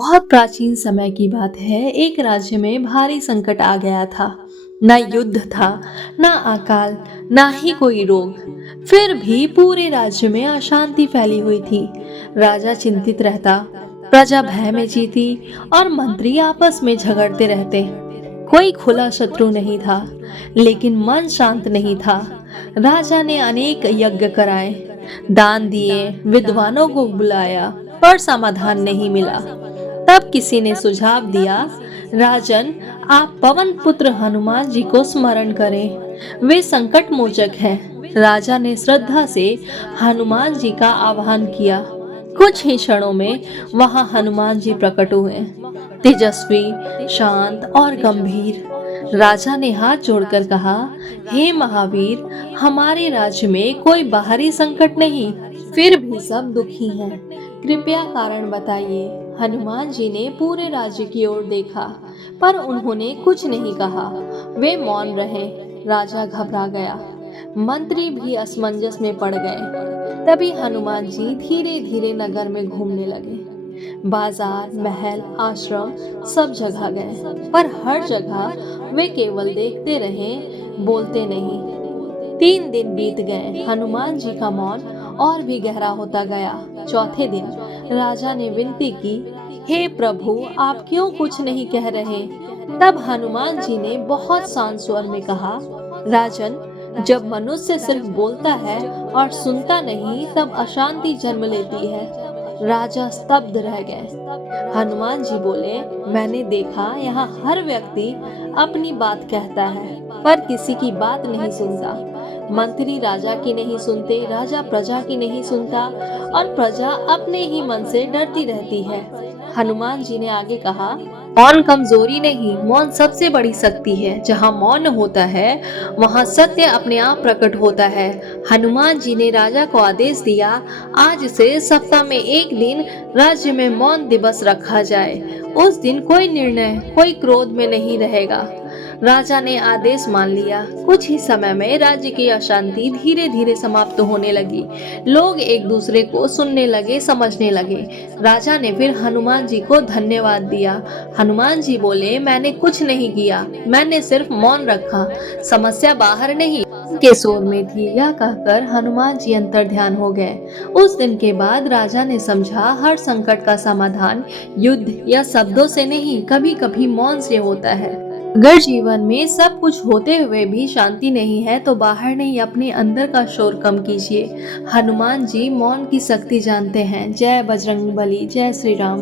बहुत प्राचीन समय की बात है। एक राज्य में भारी संकट आ गया था। न युद्ध था, न अकाल, न ही कोई रोग। फिर भी पूरे राज्य में अशांति फैली हुई थी। राजा चिंतित रहता, प्रजा भय में जीती और मंत्री आपस में झगड़ते रहते। कोई खुला शत्रु नहीं था, लेकिन मन शांत नहीं था। राजा ने अनेक यज्ञ कराए, दान दिए, विद्वानों को बुलाया, पर समाधान नहीं मिला। तब किसी ने सुझाव दिया, राजन, आप पवन पुत्र हनुमान जी को स्मरण करें, वे संकट मोचक हैं। राजा ने श्रद्धा से हनुमान जी का आह्वान किया। कुछ ही क्षणों में वहां हनुमान जी प्रकट हुए, तेजस्वी, शांत और गंभीर। राजा ने हाथ जोड़कर कहा, हे महावीर, हमारे राज्य में कोई बाहरी संकट नहीं, फिर भी सब दुखी हैं। कृपया कारण बताइए। हनुमान जी ने पूरे राज्य की ओर देखा, पर उन्होंने कुछ नहीं कहा। वे मौन रहे। राजा घबरा गया। मंत्री भी असमंजस में पड़ गए। तभी हनुमान जी धीरे धीरे नगर में घूमने लगे। बाजार, महल, आश्रम सब जगह गए, पर हर जगह वे केवल देखते रहे, बोलते नहीं। 3 दिन बीत गए। हनुमान जी का मौन और भी गहरा होता गया। चौथे दिन राजा ने विनती की, हे प्रभु, आप क्यों कुछ नहीं कह रहे? तब हनुमान जी ने बहुत शांत स्वर में कहा, राजन, जब मनुष्य सिर्फ बोलता है और सुनता नहीं, तब अशांति जन्म लेती है। राजा स्तब्ध रह गए। हनुमान जी बोले, मैंने देखा, यहाँ हर व्यक्ति अपनी बात कहता है, पर किसी की बात नहीं सुनता। मंत्री राजा की नहीं सुनते, राजा प्रजा की नहीं सुनता, और प्रजा अपने ही मन से डरती रहती है। हनुमान जी ने आगे कहा, मौन कमजोरी नहीं, मौन सबसे बड़ी शक्ति है। जहाँ मौन होता है, वहाँ सत्य अपने आप प्रकट होता है। हनुमान जी ने राजा को आदेश दिया, आज से सप्ताह में एक दिन राज्य में मौन दिवस रखा जाए। उस दिन कोई निर्णय, कोई क्रोध में नहीं रहेगा। राजा ने आदेश मान लिया। कुछ ही समय में राज्य की अशांति धीरे धीरे समाप्त होने लगी। लोग एक दूसरे को सुनने लगे, समझने लगे। राजा ने फिर हनुमान जी को धन्यवाद दिया। हनुमान जी बोले, मैंने कुछ नहीं किया, मैंने सिर्फ मौन रखा। समस्या बाहर नहीं, के शोर में थी। यह कहकर हनुमान जी अंतर ध्यान हो गए। उस दिन के बाद राजा ने समझा, हर संकट का समाधान युद्ध या शब्दों से नहीं, कभी कभी मौन से होता है। अगर जीवन में सब कुछ होते हुए भी शांति नहीं है, तो बाहर नहीं, अपने अंदर का शोर कम कीजिए। हनुमान जी मौन की शक्ति जानते हैं। जय बजरंगबली, जय श्री राम।